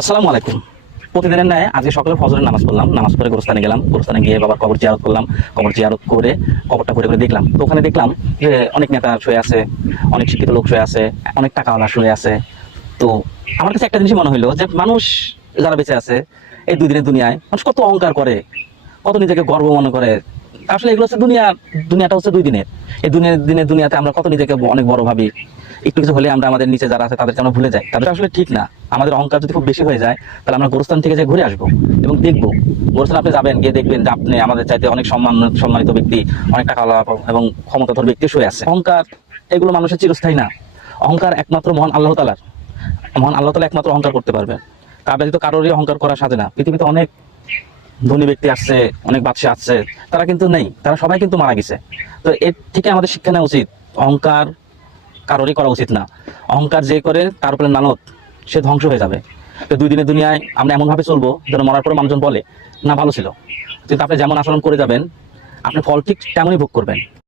আসসালামু আলাইকুম। প্রতিদিনের ন্যায় আজকে সকালে ফজরের নামাজ পড়লাম, নামাজ পড়ে গোরস্থানে গেলাম, গোরস্থানে গিয়ে বাবার কবর জিয়ারত করলাম, কবর জিয়ারত করে কবরটা ঘুরে ঘুরে দেখলাম। তো ওখানে দেখলাম যে অনেক নেতা শুয়ে আছে, অনেক শিক্ষিত লোক শুয়ে আছে, অনেক টাকাওয়ালা শুয়ে আছে। তো আমার কাছে একটা জিনিস মনে হইলো যে মানুষ যারা বেঁচে আছে এই দুই দিনের দুনিয়ায়, মানুষ কত অহংকার করে, কত নিজেকে গর্ব মনে করে। আসলে এগুলো হচ্ছে দুনিয়া, দুনিয়াটা হচ্ছে দুই দিনের। এই দিনের দুনিয়াতে আমরা কত নিজেকে অনেক বড় ভাবি, একটু কিছু হলে আমরা আমাদের নিচে যারা আছে তাদেরকে আমরা ভুলে যাই। তাদের আসলে ঠিক না। আমাদের অহংকার যদি খুব বেশি হয়ে যায়, তাহলে আমরা গোরস্থান থেকে যে ঘুরে আসবো এবং দেখবো। গোরস্থান আপনি যাবেন, গিয়ে দেখবেন যে আপনি আমাদের চাইতে অনেক সম্মানিত ব্যক্তি, অনেক টাকা এবং ক্ষমতাধর ব্যক্তি শুয়ে আছে। অহংকার এগুলো মানুষের চিরস্থায়ী না। অহংকার একমাত্র মহান আল্লাহ তাআলার। মহান আল্লাহ তাআলা একমাত্র অহংকার করতে পারবেন। তার ব্যতীত কারোরই অহংকার করা সাজে না। পৃথিবীতে অনেক ধনী ব্যক্তি আসছে, অনেক বাদশা আসছে, তারা কিন্তু নেই, তারা সবাই কিন্তু মারা গেছে। তো এর থেকে আমাদের শিক্ষা নেওয়া উচিত, অহংকার কারোরই করা উচিত না। অহংকার যে করে তার উপরে লানত, সে ধ্বংস হয়ে যাবে। তো দুই দিনের দুনিয়ায় আমরা এমন ভাবে চলবো যেন মরার পরে মানুষজন বলে না ভালো ছিল। কিন্তু আপনি যেমন আচরণ করে যাবেন, আপনি ফল ঠিক তেমনই ভোগ করবেন।